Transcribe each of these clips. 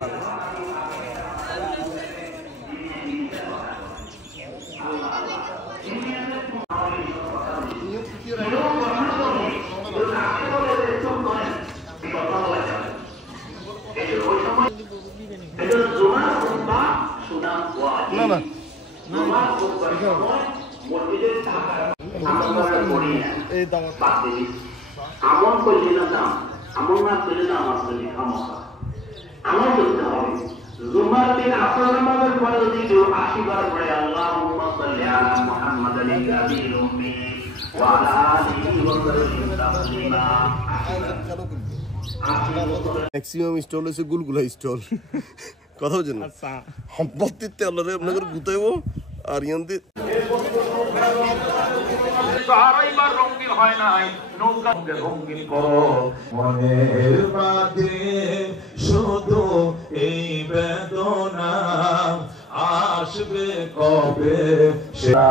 আমল করলে না দাম, আমল না করলে না আমার করলে খামোখা। আমল করতে হবে। জুমার দিন আসর নামাজের পরে যদি কেউ ৮০ বার পড়ে আল্লাহুম্মা সাল্লি আলা মুহাম্মাদিন নাবিয়্যিল উম্মি ওয়া আলা আলিহি ওয়া সাল্লিম তাসলিমা। ম্যাক্সিমাম স্টল হচ্ছে গুলগুলা স্টল। কথা বলছেন না? সম্পত্তিতে আল্লাহরে আপনাদের গুতাইব আর ইয়ান্তে সারাইবার রঙিন হয় নাই, নৌকাকে রঙিন করো। মনের মাঝে শুধু এই বেদনা, আসবে কবে সেটা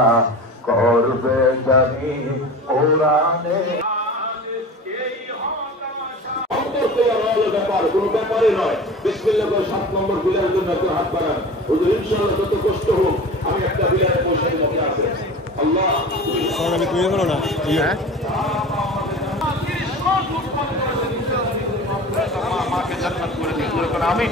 করবে জানি কোরআনে। ব্যাপার কোনো ব্যাপারই নয়। বিসমিল্লাহ করে ৭ নম্বর বিলার জন্য একটু হাত বাড়ান। হুজুর ইনশাআল্লাহ যত কষ্ট হোক আমি একটা বিলারে পয়সা দিব আপনার আছে। আল্লাহ আমি তুই হলো না আমাকে জান্নাত করে দিন। আমি